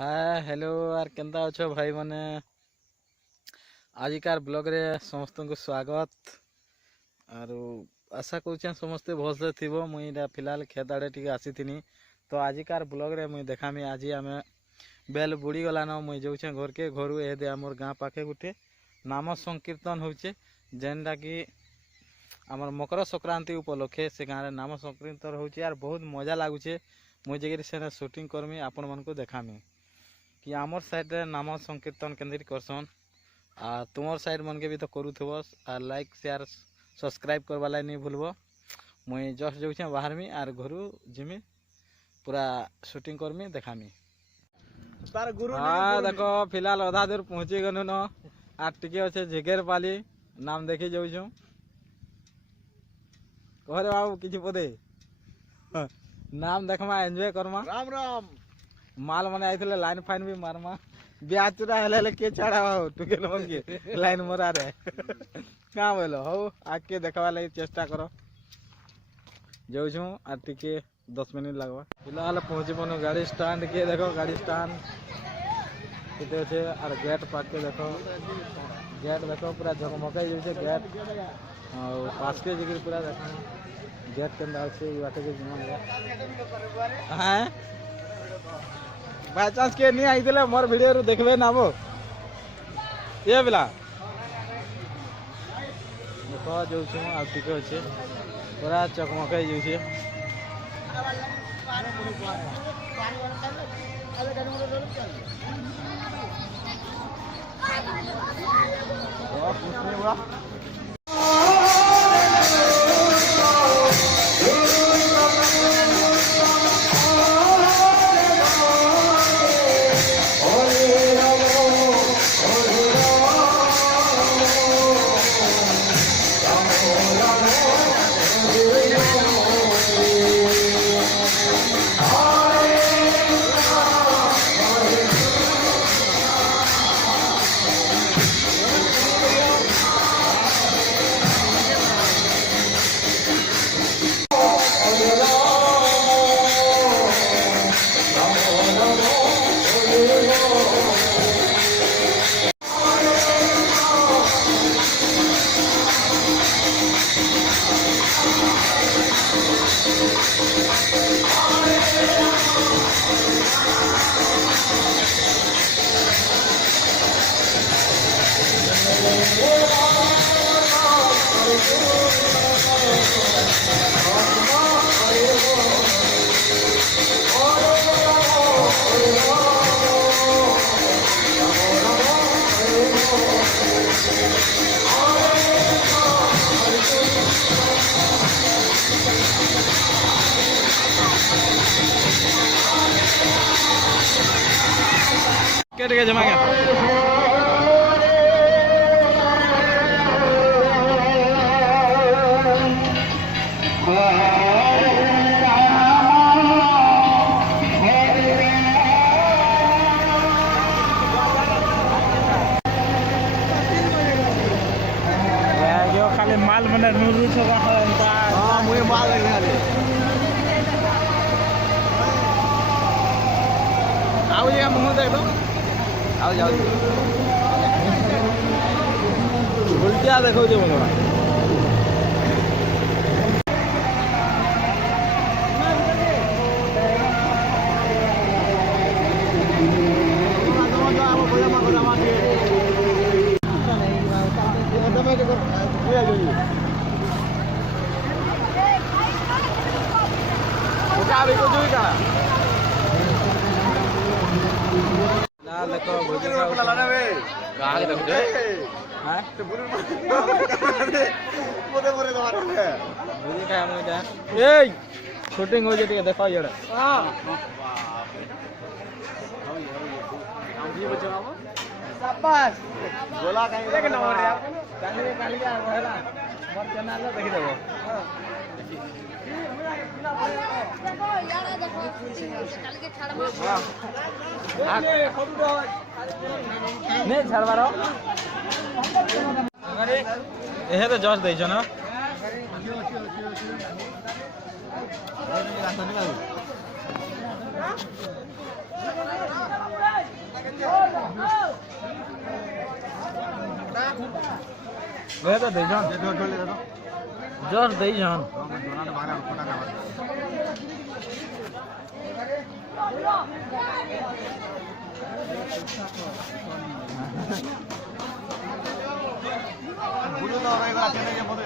Hi hello यार Kenta अच्छो भाई माने आजिकार ब्लॉग रे समस्त को स्वागत आरो आशा करूँ समस्ते भलसे थी मुई फिलहाल खेत आड़े टी आसी तो आजिकार ब्लॉग रे मुई देखामी आज आम बेल बुड़ी गलान मुई जाऊे घर के घर एदे आमर गाँ पाखे गोटे नाम संकीर्तन होचे जेनटा कि आमर मकर संक्रांति उपलक्षे से गाँव में नाम संकीर्तन होची यार बहुत मजा लगुचे मुई जगह से शूटिंग करमी आपण मन को देखामी कि आमर साइड रे नाम संकीर्तन केंद्र करसन आ तुमर साइड मन के भी तो करूथबो आ लाइक शेयर सब्सक्राइब करवा लाई नहीं भूलबो। मुई जस्ट जाऊँ बाहर में आर घर जिमी पूरा शूटिंग करमी देखामी। हाँ देखो फिलहाल आधा दूर पहुँची गनु न आर टिके अच्छे झिकेर पाली नाम देखी जाऊँ कहरे बाबू किसी पदे नाम देखमा एंजॉय करमा। राम राम माल मैंने आईले लाइन फाइन भी मारमा ब्याह चुरा हेले के छाड़ा हो टुकेल मन के लाइन मरा रे कहाँ बोलो हो आके देखवा लगी चेष्टा करो जाऊँ आ टिके 10 मिनट लगवा। फिलहाल पहुँची पनो गाड़ी स्टैंड के देखो गाड़ी स्टैंड कितने अच्छे और गेट पाक के देखो गेट देखो पूरा झकमकाई जैसे गेट और पास के जगह पूरा देखो गेट के अंदर से बाटे के जिम्मा है बाय चांस के नहीं आई दिले मोर वीडियो रो देखबे ना वो ये बिला देखो जो छु आ टिके अछि पूरा चकमकाई जो छै ओ कुछ नहीं हुआ के जमा गया खाली माल मने नुरु छबा हां मुई माल लगे आओ ये मुंह देख लो आओ जाओ उल्टा देखो जो बोलो देखो कहाँ देखो शूटिंग हो जाए देखो ये बोला कहीं मोर चैनल देखि देबो नहीं छाड़बार एहे तो जस्ट देछ ना गए तो देजन जस्ट देजन बुझो तो रहेगा